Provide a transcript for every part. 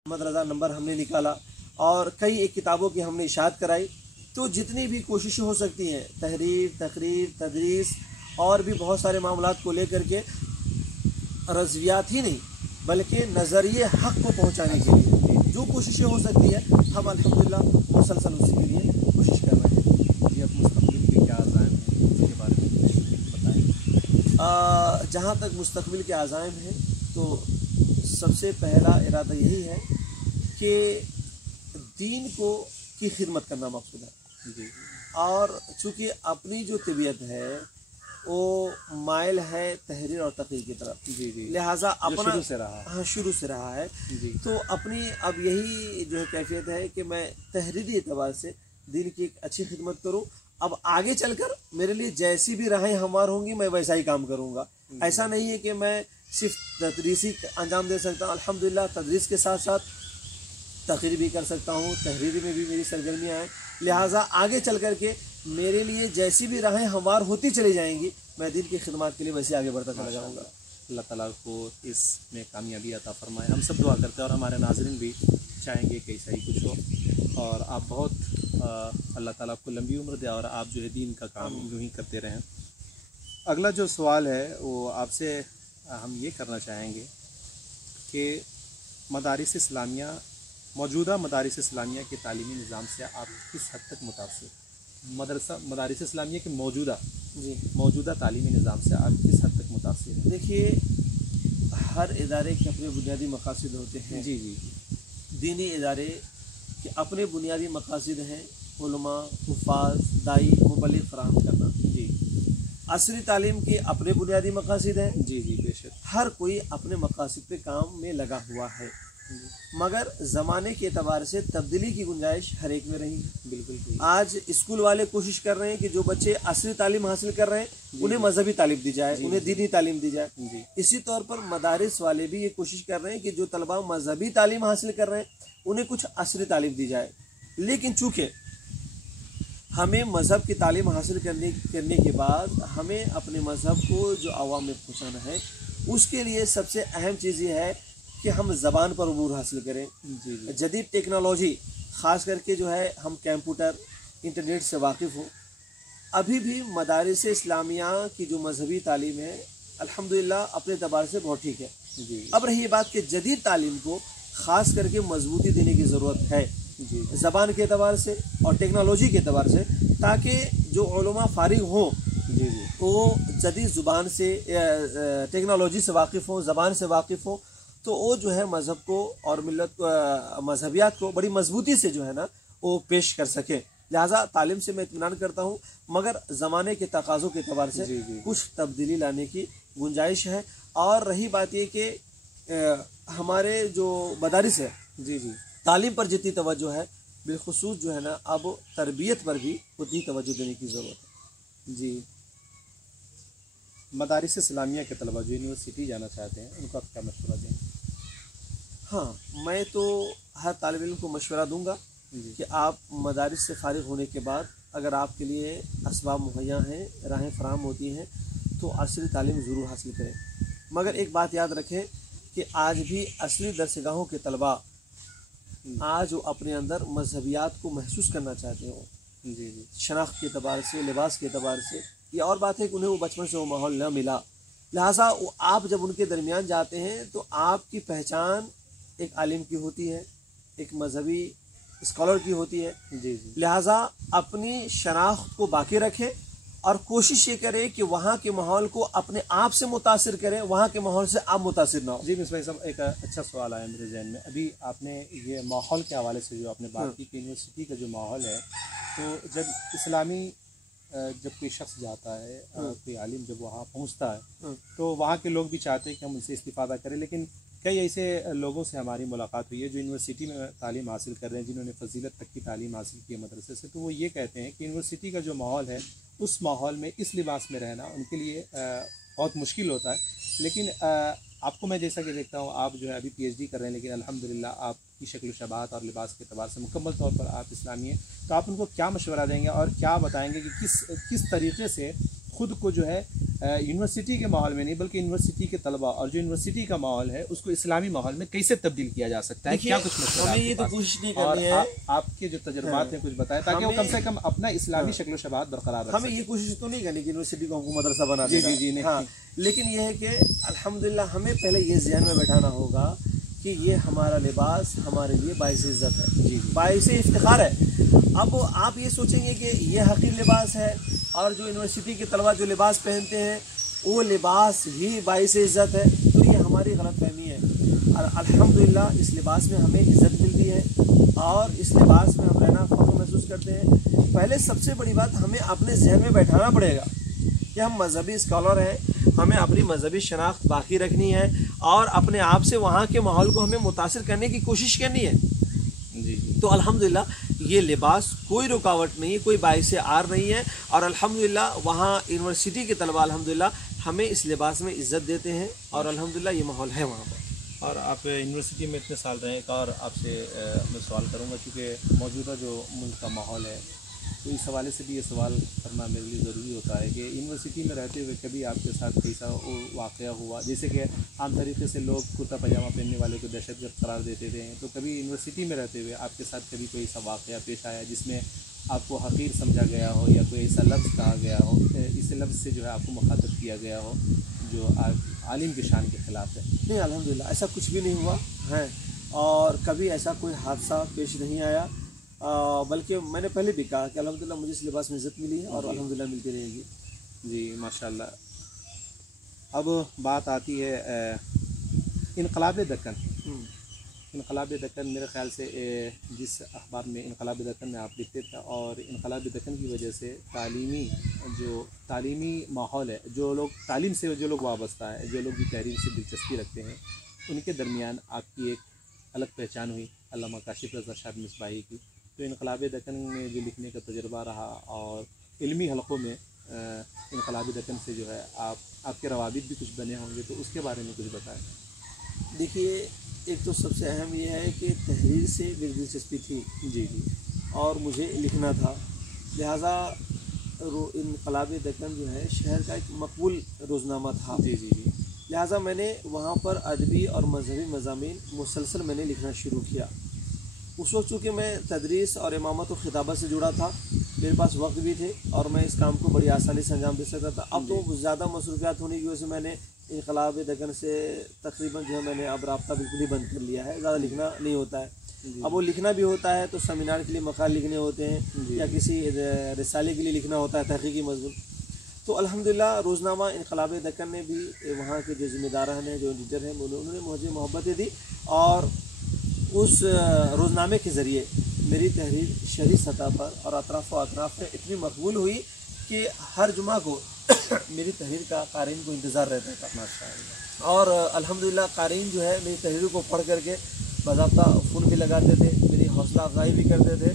मोहम्मद रज़ा number हमने निकाला और कई एक किताबों की हमने इशाअत कराई। तो जितनी भी कोशिशें हो सकती हैं तहरीर, तकरीर, तदरीस और भी बहुत सारे मामलात को लेकर के रज़वियात ही नहीं बल्कि नज़रिए हक़ को पहुँचाने के लिए जो कोशिशें हो सकती है हम अल्हम्दुलिल्लाह मुसलसल उसी के लिए कोशिश कर रहे हैं। जी, अब मुस्तक़बिल के क्या अज़ाइम हैं उसके बारे में कुछ बताएँ। जहाँ तक मुस्तक़बिल के अज़ाइम हैं तो सबसे पहला इरादा यही है कि दीन की खिदमत करना मकसूद है। जी और चूँकि अपनी जो तबीयत है वो माइल है तहरीर और तक़रीर की तरफ, जी जी, लिहाजा अपना शुरू से रहा। हाँ, शुरू से रहा है। जी तो अपनी अब यही जो है कैफियत है कि मैं तहरीरी एतबार से दीन की एक अच्छी खिदमत करूँ। अब आगे चलकर मेरे लिए जैसी भी राहें हमवार होंगी मैं वैसा ही काम करूँगा। ऐसा नहीं है कि मैं सिर्फ तदरीसी अंजाम दे सकता हूँ, अल्हम्दुलिल्लाह तदरीस के साथ साथ तकरीर भी कर सकता हूँ, तहरीरी में भी मेरी सरगर्मियाँ हैं। लिहाजा आगे चल कर के मेरे लिए जैसी भी राहें हमवार होती चली जाएंगी मैं दीन की खिदमत के लिए वैसे आगे बढ़ता चला जाऊँगा। अल्लाह ताला को इसमें कामयाबी अता फरमाए। हम सब दुआ करते हैं और हमारे नाज़रीन भी चाहेंगे कि ऐसा ही कुछ हो और आप बहुत अल्लाह ताला आपको लंबी उम्र दे और आप जो है दीन का काम यूँ ही करते रहें। अगला जो सवाल है वो आपसे हम ये करना चाहेंगे कि मदारिस इस्लामिया मौजूदा मदारिस इस्लामिया के तालीमी निज़ाम से आप किस हद तक मुतासिर, मदारिस इस्लामिया के मौजूदा तालीमी निज़ाम से आप किस हद तक मुतासिर हैं? देखिए, हर इदारे के अपने बुनियादी मकासद होते हैं। जी जी दीनी इदारे के अपने बुनियादी मकासद हैं उलमा, हुफ़ाज़, दाई, मुबल्लिग़ फराहम करना। जी, असरी तालीम के अपने बुनियादी मकासद हैं। जी जी, बेशक। हर कोई अपने मकासद पे काम में लगा हुआ है, मगर ज़माने के एतबार से तब्दीली की गुंजाइश हर एक में रही है। बिल्कुल। आज स्कूल वाले कोशिश कर रहे हैं कि जो बच्चे असली तालीम हासिल कर रहे हैं उन्हें मजहबी तालीम दी जाए, उन्हें दीनी तालीम दी जाए। जी इसी तौर पर मदारिस वाले भी ये कोशिश कर रहे हैं कि जो तलबा मजहबी तालीम हासिल कर रहे हैं उन्हें कुछ असली तालीम दी जाए। लेकिन चूँकि हमें मज़हब की तालीम हासिल करने के बाद हमें अपने मज़हब को जो आवाम में पहुँचाना है उसके लिए सबसे अहम चीज़ ये है कि हम ज़बान पर अबूर हासिल करें। जी जी, जदीद टेक्नोलॉजी ख़ास करके जो है हम कंप्यूटर इंटरनेट से वाकिफ़ हो। अभी भी मदारिस इस्लामिया की जो मजहबी तालीम है अल्हम्दुलिल्लाह अपने एतबार से बहुत ठीक है। जी अब रही बात कि जदीद तालीम को ख़ास करके मजबूती देने की ज़रूरत है जी ज़बान के एतबार से और टेक्नोलॉजी के एतबार से, ताकि जो उलमा फारिग हों जी जी, वो जदीद ज़ुबान से टेक्नोलॉजी से वाकिफ़ हों, ज़बान से वाकिफ़ हों, तो वो जो है मज़हब को और मिलत मजहबियात को बड़ी मजबूती से जो है ना वो पेश कर सके। लिहाजा तालीम से मैं इत्मीनान करता हूँ, मगर ज़माने के तकाज़ों के एतबार से जी जी, कुछ तब्दीली लाने की गुंजाइश है। और रही बात ये कि हमारे जो मदारिस है जी जी, तालीम पर जितनी तवज्जो है बिलखुसूस जो है ना अब तरबियत पर भी उतनी तवज्जो देने की ज़रूरत है। जी। मदारिस इस्लामिया के तलबा जो यूनिवर्सिटी जाना चाहते हैं उनको आप क्या मशवरा देंगे? हाँ, मैं तो हर तालिब इल्म को मशवरा दूंगा जी कि आप मदारिस से फ़ारिग होने के बाद अगर आपके लिए असबाब मुहैया हैं, राहें फराहम होती हैं तो असली तालीम ज़रूर हासिल करें। मगर एक बात याद रखें कि आज भी असली दरसगाहों के तलबा आज वो अपने अंदर मजहबियात को महसूस करना चाहते हो, जी जी, शनाख्त के अतबार से, लिबास के अतबार से। ये और बात है कि उन्हें वो बचपन से वो माहौल न मिला। लिहाजा वो आप जब उनके दरमियान जाते हैं तो आपकी पहचान एक आलिम की होती है, एक मजहबी स्कॉलर की होती है। जी जी, लिहाजा अपनी शनाख्त को बाकी रखें और कोशिश ये करें कि वहाँ के माहौल को अपने आप से मुतासिर करें, वहाँ के माहौल से आप मुतासिर ना हो। जी मिस भाई साहब, एक अच्छा सवाल आया मेरे जहन में। अभी आपने ये माहौल के हवाले से जो आपने बात की कि यूनिवर्सिटी का जो माहौल है, तो जब इस्लामी जब कोई शख्स जाता है, कोई आलिम जब वहाँ पहुँचता है तो वहाँ के लोग भी चाहते हैं कि हम उनसे इस्तिफ़ादा करें, लेकिन कई ऐसे लोगों से हमारी मुलाकात हुई है जो यूनिवर्सिटी में तालीम हासिल कर रहे हैं, जिन्होंने फजीलत तक की तालीम हासिल की है मदरसे से, तो वो ये कहते हैं कि यूनिवर्सिटी का जो माहौल है उस माहौल में इस लिबास में रहना उनके लिए बहुत मुश्किल होता है। लेकिन आपको मैं जैसा कि देखता हूँ, आप जो है अभी पीएचडी कर रहे हैं, लेकिन अल्हम्दुलिल्लाह आपकी शक्ल शबात और लिबास के अतबार से मुकम्मल तौर पर आप इस्लामी हैं, तो आप उनको क्या मशवरा देंगे और क्या बताएंगे कि किस तरीके से खुद को जो है यूनिवर्सिटी के माहौल में नहीं बल्कि यूनिवर्सिटी के तलबा और जो यूनिवर्सिटी का माहौल है उसको इस्लामी माहौल में कैसे तब्दील किया जा सकता है, क्या कुछ मशवरा हमें आपके ये तो पास? कोशिश नहीं और करनी है। आपके जो तजुर्बात हैं कुछ बताएं ताकि वो कम से कम अपना इस्लामी शक्ल शबात बरकरार रख हमें ये कोशिश तो नहीं करनी कि यूनिवर्सिटी को हमको मदरसा बना जी, देना। जी, जी, नहीं। हाँ, लेकिन यह है कि अल्हम्दुलिल्लाह हमें पहले ये ज़हन में बैठाना होगा कि ये हमारा लिबास हमारे लिए बाइस इज़्ज़त है, जी। बाइस इफ्तिखार है। अब आप ये सोचेंगे कि ये हकीर लिबास है और जो यूनिवर्सिटी के तलबा जो लिबास पहनते हैं वो लिबास ही बाइस इज़्ज़त है, तो ये हमारी गलतफहमी है। और अल्हम्दुलिल्लाह इस लिबास में हमें इज़्ज़त मिलती है और इस लिबास में हम रहना फ़ख्र महसूस करते हैं। पहले सबसे बड़ी बात हमें अपने जहन में बैठाना पड़ेगा कि हम मजहबी स्कॉलर हैं, हमें अपनी मजहबी शनाख्त बाकी रखनी है और अपने आप से वहाँ के माहौल को हमें मुतासिर करने की कोशिश करनी है। जी। तो अल्हम्दुलिल्लाह ये लिबास कोई रुकावट नहीं है, कोई बाइस आर नहीं है और अल्हम्दुलिल्लाह वहाँ यूनिवर्सिटी के तलबा अल्हम्दुलिल्लाह हमें इस लिबास में इज़्ज़त देते हैं और अल्हम्दुलिल्लाह ये माहौल है वहाँ पर। और आप यूनिवर्सिटी में इतने साल रहे, एक और आपसे मैं सवाल करूँगा क्योंकि मौजूदा जो मुल्क का माहौल है तो इस हवाले से भी ये सवाल करना मेरे लिए ज़रूरी होता है कि यूनिवर्सिटी में रहते हुए कभी आपके साथ कैसा वाक़या हुआ, जैसे कि आम तरीके से लोग कुर्ता पजामा पहनने वाले को दहशतगर्द करार देते थे, तो कभी यूनिवर्सिटी में रहते हुए आपके साथ कभी कोई ऐसा वाक़या पेश आया जिसमें आपको हकीर समझा गया हो या कोई ऐसा लफ्ज़ कहा गया हो, इस लफ्ज़ से जो है आपको मुखातब किया गया हो जो आलिम की शान के ख़िलाफ़ है? नहीं, अल्हम्दुलिल्लाह ऐसा कुछ भी नहीं हुआ है और कभी ऐसा कोई हादसा पेश नहीं आया, बल्कि मैंने पहले भी कहा कि अल्हम्दुलिल्लाह मुझे इस लिबास में इज़्ज़त मिली है और अल्हम्दुलिल्लाह मिलती रहेगी। जी माशाल्लाह। अब बात आती है इनकलाब दक्कन। इनकलाब दक्कन मेरे ख़्याल से जिस अखबार में इनकलाब दक्कन में आप लिखते थे और इनकलाब दक्कन की वजह से तालीमी माहौल है, जो लोग तालीम से जो लोग वाबस्ता है, जो लोग भी तहरीर से दिलचस्पी रखते हैं, उनके दरमियान आपकी एक अलग पहचान हुई अल्लामा काशिफ रज़ा शाह मिसबाही की। तो इनकलाब दक्कन में जो लिखने का तजुर्बा रहा और इल्मी हलक़ों में इनकलाब दक्कन से जो है आपके रवाबित भी कुछ बने होंगे, तो उसके बारे में कुछ बताएं। देखिए, एक तो सबसे अहम ये है कि तहरीर से मेरी दिलचस्पी थी जी जी और मुझे लिखना था, लिहाजा इनकलाब दक्कन जो है शहर का एक मकबूल रोज़नामा था। जी जी जी लिहाजा मैंने वहाँ पर अदबी और मजहबी मज़ामीन मुसलसल मैंने लिखना शुरू किया। उस वक्त चूँकि मैं तदरीस और इमामत और खिताबत से जुड़ा था, मेरे पास वक्त भी थे और मैं इस काम को बड़ी आसानी से अंजाम दे सकता था। अब तो ज़्यादा मसरूफियात होने की वजह से मैंने इनकलाब दक्कन से तकरीबन जो है मैंने अब रब्ता बिल्कुल ही बंद कर लिया है, ज़्यादा लिखना नहीं होता है। अब वो लिखना भी होता है तो सेमिनार के लिए मकाल लिखने होते हैं या किसी रिसाले के लिए लिखना होता है तहक़ीक़ी मज़मून। तो अल्हम्दुलिल्लाह रोज़नामा इनकलाब दक्कन ने भी वहाँ के जो ज़िम्मेदारान हैं, जो एडिटर हैं, उन्होंने मुझे मोहब्बतें दी और उस रोज़नामे के ज़रिए मेरी तहरीर शहरी सतह पर और अतराफ़ व अतराफ़ में इतनी मकबूल हुई कि हर जुमा को मेरी तहरीर का क़ारीन को इंतज़ार रहता था माशाअल्लाह। और अल्हम्दुलिल्लाह क़ारीन जो है मेरी तहरीर को पढ़ करके बाज़ाब्ता फ़ोन भी लगाते थे, मेरी हौसला अफजाई भी करते थे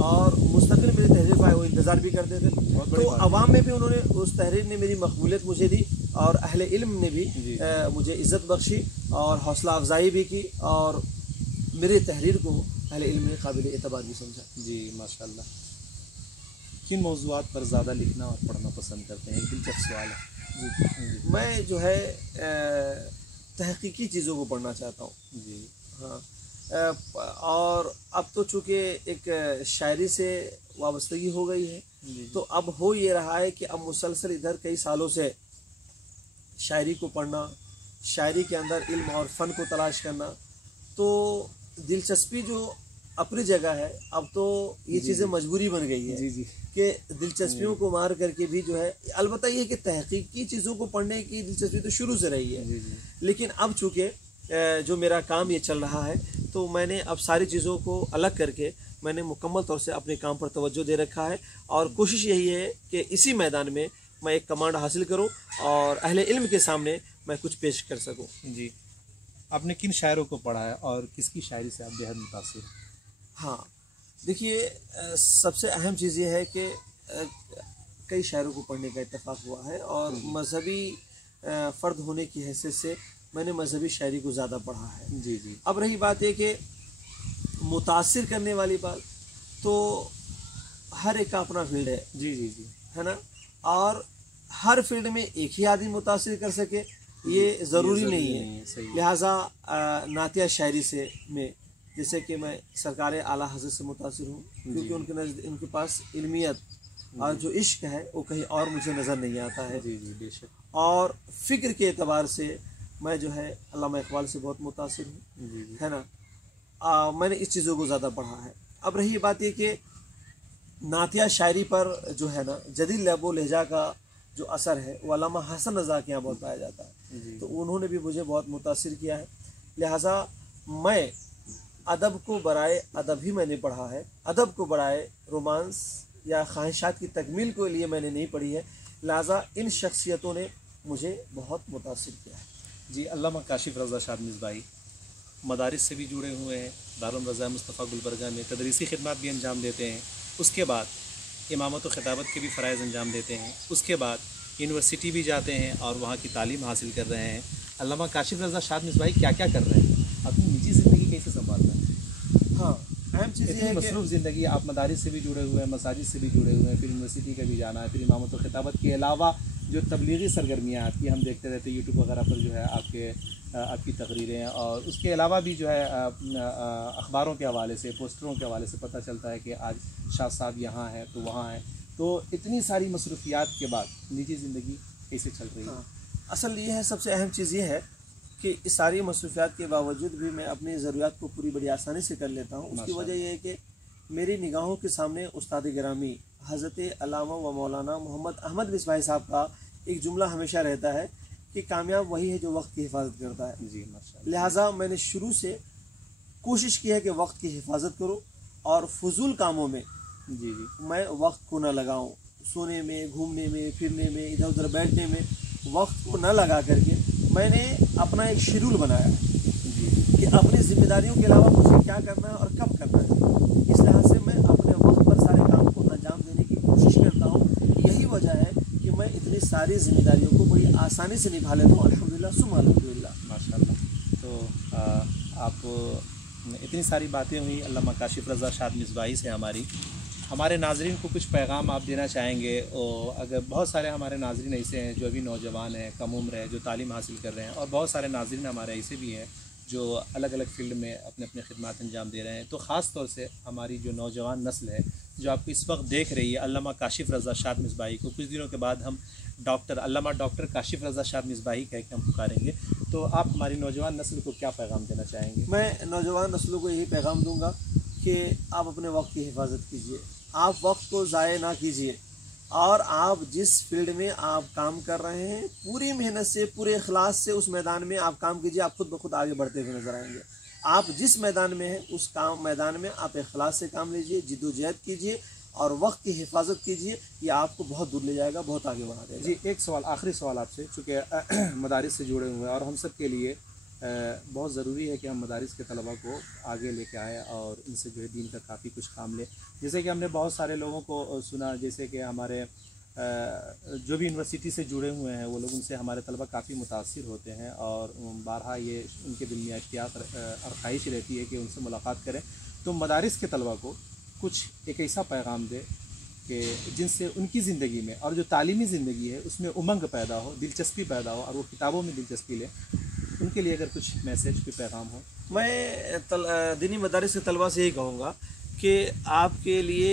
और मुस्तकिल मेरी तहरीर का वो इंतज़ार भी करते थे। तो अवाम में भी उन्होंने उस तहरीर ने मेरी मकबूलियत मुझे दी और अहले इल्म ने भी मुझे इज़्ज़त बख्शी और हौसला अफजाई भी की और मेरी तहरीर को अहले इल्म ने काबिल एतबार भी समझा। जी माशाल्लाह। किन मौज़ूआत पर ज़्यादा लिखना और पढ़ना पसंद करते हैं? एक दिलचस्प सवाल है। जी, मैं जो है तहक़ीक़ी चीज़ों को पढ़ना चाहता हूँ। जी हाँ, और अब तो चूँकि एक शायरी से वाबस्तगी हो गई है, तो अब हो ये रहा है कि अब मुसलसल इधर कई सालों से शायरी को पढ़ना, शायरी के अंदर इल्म और फ़न को तलाश करना, तो दिलचस्पी जो अपनी जगह है, अब तो ये चीज़ें मजबूरी बन गई है जी जी कि दिलचस्पियों को मार करके भी जो है, अलबत्ता ये कि तहक़ीक़ी चीज़ों को पढ़ने की दिलचस्पी तो शुरू से रही है, लेकिन अब चूँकि जो मेरा काम ये चल रहा है तो मैंने अब सारी चीज़ों को अलग करके मैंने मुकम्मल तौर से अपने काम पर तवज्जो दे रखा है और कोशिश यही है कि इसी मैदान में मैं एक कमांड हासिल करूं और अहले इल्म के सामने मैं कुछ पेश कर सकूं। जी। आपने किन शायरों को पढ़ा है और किसकी शायरी से आप बेहद मुतासिर हैं? हाँ, देखिए, सबसे अहम चीज़ ये है कि कई शायरों को पढ़ने का इत्तेफाक हुआ है और मजहबी फ़र्द होने की हैसियत से मैंने मजहबी शायरी को ज़्यादा पढ़ा है। जी जी। अब रही बात है कि मुतासिर करने वाली बात, तो हर एक का अपना फील्ड है। जी जी जी है ना। और हर फील्ड में एक ही आदमी मुतासिर कर सके ये ज़रूरी नहीं है। लिहाजा नातिया शायरी से में जैसे कि मैं सरकार आला हज़रत से मुतासिर हूँ, क्योंकि उनके पास इल्मियत और जो इश्क है वो कहीं और मुझे नज़र नहीं आता है। जी जी बेशक। और फ़िक्र के एतबार से मैं जो है अल्लामा इकबाल से बहुत मुतासिर हूँ, है ना। मैंने इस चीज़ों को ज़्यादा पढ़ा है। अब रही बात ये कि नातिया शायरी पर जो है ना जदीद लहबो लहजा का जो असर है वो अल्लामा हसन रज़ा के यहाँ बहुत पाया जाता है, तो उन्होंने भी मुझे बहुत मुतासिर किया है। लिहाजा मैं अदब को बराए अदब ही मैंने पढ़ा है, अदब को बराए रोमांस या ख्वाहिशात की तकमील के लिए मैंने नहीं पढ़ी है। लिहाजा इन शख्सियतों ने मुझे बहुत मुतासिर किया है। जी, अल्लामा काशिफ रज़ा शाद मिसबाही मदारिस से भी जुड़े हुए हैं, दारुल रज़ा मुस्तफ़ा गुलबर्गा में तदरीसी खिदमत भी अंजाम देते हैं, उसके बाद इमामत व खिताबत के भी फ़राइज़ अंजाम देते हैं, उसके बाद यूनिवर्सिटी भी जाते हैं और वहाँ की तालीम हासिल कर रहे हैं। अल्लामा काशिफ रज़ा शाद मिसबाही क्या क्या कर रहे हैं, अपनी निजी ज़िंदगी कैसे संभाल रहे हैं? हाँ, अहम चीज़ ये है मसरूफ़ ज़िंदगी, आप मदारिस से भी जुड़े हुए हैं, मसाजिद से भी जुड़े हुए हैं, फिर यूनिवर्सिटी का भी जाना है, फिर इमामत व खिताबत के अलावा जो तबलीगी सरगर्मियाँ आपकी हम देखते रहते हैं यूट्यूब वगैरह पर जो है आपकी तकरीरें, और उसके अलावा भी जो है अखबारों के हवाले से, पोस्टरों के हवाले से पता चलता है कि आज शाह साहब यहाँ हैं तो वहाँ हैं। तो इतनी सारी मसरूफियात के बाद निजी ज़िंदगी कैसे चल रही है? हाँ, असल ये है, सबसे अहम चीज़ ये है कि इस सारी मसरूफियात के बावजूद भी मैं अपनी ज़रूरियात को पूरी बड़ी आसानी से कर लेता हूँ। उसकी वजह यह है कि मेरी निगाहों के सामने उस्ताद गिरामी हज़रत अल्लामा व मौलाना मोहम्मद अहमद मिसबाही साहब का एक जुमला हमेशा रहता है कि कामयाब वही है जो वक्त की हिफाजत करता है। जी माशाअल्लाह। लिहाजा मैंने शुरू से कोशिश की है कि वक्त की हिफाजत करूँ और फजूल कामों में जी मैं वक्त को न लगाऊँ। सोने में, घूमने में, फिरने में, इधर उधर बैठने में वक्त को न लगा करके मैंने अपना एक शेड्यूल बनाया है कि अपनी जिम्मेदारियों के अलावा मुझे क्या करना है और कब करना है। इस लिहाज से मैं अपने वक्त पर सारे काम को अंजाम देने की कोशिश करता हूँ। यही वजह है कि मैं इतनी सारी जिम्मेदारियों को बड़ी आसानी से निभा लेता हूँ, अल्हम्दुलिल्लाह सुम्मा अल्हम्दुलिल्लाह। माशाअल्लाह। तो आप इतनी सारी बातें हुई अल्लामा काशिफ रज़ा शाद मिसबाही से हमारे नाजरीन को कुछ पैगाम आप देना चाहेंगे? और अगर बहुत सारे हमारे नाजरीन ऐसे हैं जो अभी नौजवान हैं, कम उम्र है, जो तालीम हासिल कर रहे हैं, और बहुत सारे नाजरीन हमारे ऐसे भी हैं जो अलग अलग फ़ील्ड में अपने अपने खिदमत अंजाम दे रहे हैं। तो ख़ास तौर से हमारी जो नौजवान नस्ल है जो आपको इस वक्त देख रही है, अल्लामा काशिफ रज़ा शाद मिसबाही को कुछ दिनों के बाद हम डॉक्टर काशिफ रज़ा शाद मिसबाही कह के हम पुकारेंगे, तो आप हमारी नौजवान नस्ल को क्या पैगाम देना चाहेंगे? मैं नौजवान नस्लों को यही पैगाम दूंगा कि आप अपने वक्त की हिफाजत कीजिए, आप वक्त को ज़ाय ना कीजिए, और आप जिस फील्ड में आप काम कर रहे हैं पूरी मेहनत से, पूरे इखलास से उस मैदान में आप काम कीजिए। आप खुद ब खुद आगे बढ़ते हुए नजर आएंगे। आप जिस मैदान में हैं उस मैदान में आप इखलास से काम लीजिए, जिद्दोजहद कीजिए और वक्त की हिफाजत कीजिए। ये आपको बहुत दूर ले जाएगा, बहुत आगे बढ़ा देगा। जी, एक सवाल, आखिरी सवाल आपसे, चूँकि मदारिस से जुड़े हुए हैं और हम सब के लिए बहुत ज़रूरी है कि हम मदारिस के तलबा को आगे लेके आएँ और इनसे जो है दीन का काफ़ी कुछ काम लें। जैसे कि हमने बहुत सारे लोगों को सुना, जैसे कि हमारे जो भी यूनिवर्सिटी से जुड़े हुए हैं वो लोग, उनसे हमारे तलबा काफ़ी मुतासिर होते हैं और बारहा ये उनके दिल में इश्तियाक़ और ख्वाहिश रहती है कि उनसे मुलाकात करें। तो मदारिस के तलबा को कुछ एक ऐसा पैगाम दे कि जिनसे उनकी ज़िंदगी में और जो तालीमी ज़िंदगी है उसमें उमंग पैदा हो, दिलचस्पी पैदा हो और वो किताबों में दिलचस्पी ले, उनके लिए अगर कुछ मैसेज, कोई पैगाम हो। मैं दीनी मदारिस के तलबा से यही कहूँगा कि आपके लिए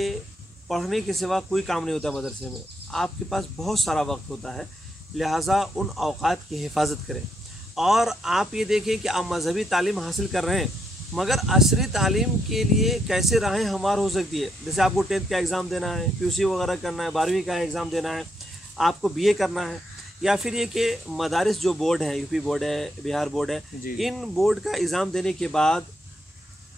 पढ़ने के सिवा कोई काम नहीं होता मदरसे में। आपके पास बहुत सारा वक्त होता है, लिहाजा उन औकात की हिफाजत करें। और आप ये देखें कि आप मजहबी तालीम हासिल कर रहे हैं, मगर असरी तालीम के लिए कैसे राहें हमार हो सकती है। जैसे आपको 10th का एग्ज़ाम देना है, PUC वगैरह करना है, 12वीं का एग्ज़ाम देना है, आपको BA करना है, या फिर ये कि मदारिस जो बोर्ड है, UP बोर्ड है, बिहार बोर्ड है, इन बोर्ड का एग्ज़ाम देने के बाद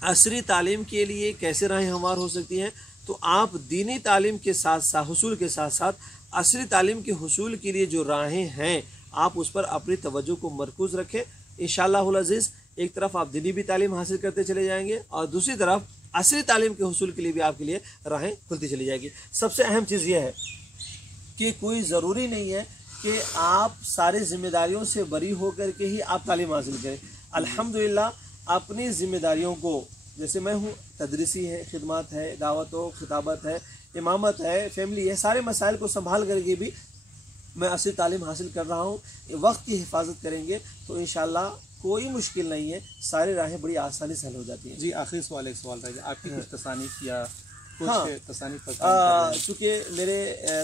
असरी तालीम के लिए कैसे राहें हमार हो सकती हैं। तो आप दीनी तालीम के साथ साथ हुसूल के साथ साथ असरी तालीम के हुसूल के लिए जो राहें हैं आप उस पर अपनी तवज्जो को मरकूज़ रखें। इंशाअल्लाहुल अज़ीज़ एक तरफ आप दीनी भी तालीम हासिल करते चले जाएंगे और दूसरी तरफ असली तालीम के हुसूल के लिए भी आपके लिए राहें खुलती चली जाएगी। सबसे अहम चीज़ यह है कि कोई ज़रूरी नहीं है कि आप सारी जिम्मेदारियों से बरी होकर के ही आप तालीम हासिल करें। अल्हम्दुलिल्लाह अपनी ज़िम्मेदारियों को, जैसे मैं हूँ, तदरीसी है, खिदमत है, दावत व खिताबत है, इमामत है, फैमिली है, सारे मसाइल को संभाल करके भी मैं असली तालीम हासिल कर रहा हूँ। वक्त की हिफाजत करेंगे तो इंशाल्लाह कोई मुश्किल नहीं है, सारी राहें बड़ी आसानी से हल हो जाती हैं। जी, आखिरी सवाल एक सवाल रह गया, आपकी कुछ तसानीफ या कुछ हाँ। तसानीफ पर काम कर रहे हैं? चूँकि मेरे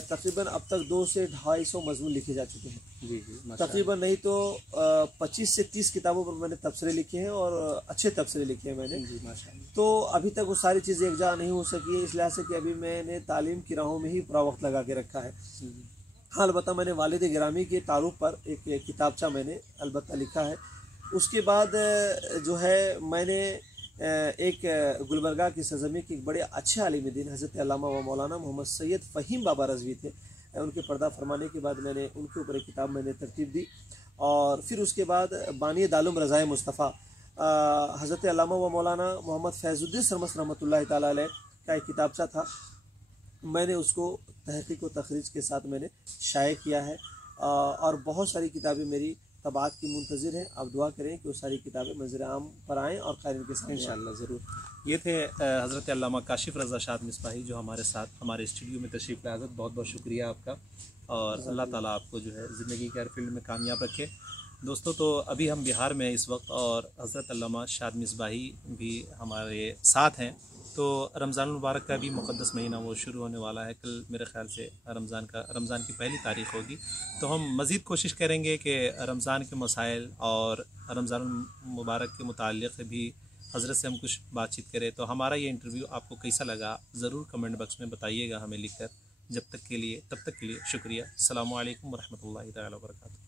तकरीबन अब तक 200 से 250 मजमून लिखे जा चुके हैं। जी जी, माशाअल्लाह। तकरीबन नहीं तो 25 से 30 किताबों पर मैंने तबसरे लिखे हैं और अच्छे तबसरे लिखे हैं मैंने। जी माशाअल्लाह। तो अभी तक वो सारी चीज़ें एक जगह नहीं हो सकी है, इस लिहाज से कि अभी मैंने तालीम की राहों में ही पूरा वक्त लगा के रखा है। हाँ, अलबत्ता मैंने वालिद गिरामी के तारुफ पर एक किताबचा मैंने अलबत्ता लिखा है। उसके बाद जो है मैंने एक गुलबर्गा की सरजमी के एक बड़े अच्छे आलिम दीन हज़रत अल्लामा व मौलाना मोहम्मद सैयद फ़हीम बाबा रज़वी थे, उनके पर्दा फरमाने के बाद मैंने उनके ऊपर एक किताब मैंने तरतीब दी। और फिर उसके बाद बानी दालुम रज़ाए मुस्तफ़ा हज़रत अल्लामा व मौलाना मोहम्मद फैज़ुद्दीन सरमस रहमतुल्लाहि ताला अलैह का एक किताबचा था, मैंने उसको तहक़ीक़ व तख़रीज के साथ मैंने शाये किया है। और बहुत सारी किताबें मेरी तबाअत की मुंतज़िर हैं। आप दुआ करें कि वो सारी किताबें मंज़िल आम पर आएँ और क़ारिन के साथ इंशाअल्लाह ज़रूर। ये थे हज़रत अल्लामा काशिफ़ रज़ा शाद मिसबाही जो हमारे साथ हमारे स्टूडियो में तशरीफ़ लाए। बहुत बहुत शुक्रिया आपका, और अल्लाह ताला आपको जो है ज़िंदगी के हर फील्ड में कामयाब रखे। दोस्तों, तो अभी हम बिहार में हैं इस वक्त, और हज़रत अल्लामा शाद मिसबाही भी हमारे साथ हैं। तो रमज़ान मुबारक का भी मुक़द्दस महीना वो शुरू होने वाला है। कल मेरे ख़्याल से रमज़ान की पहली तारीख़ होगी। तो हम मज़ीद कोशिश करेंगे कि रमज़ान के मसाइल और रमज़ान मुबारक के मुताल्लिक़ भी हज़रत से हम कुछ बातचीत करें। तो हमारा ये इंटरव्यू आपको कैसा लगा ज़रूर कमेंट बॉक्स में बताइएगा हमें लिखकर। तब तक के लिए शुक्रिया। अस्सलामु अलैकुम व रहमतुल्लाहि तआला व बरकातहू।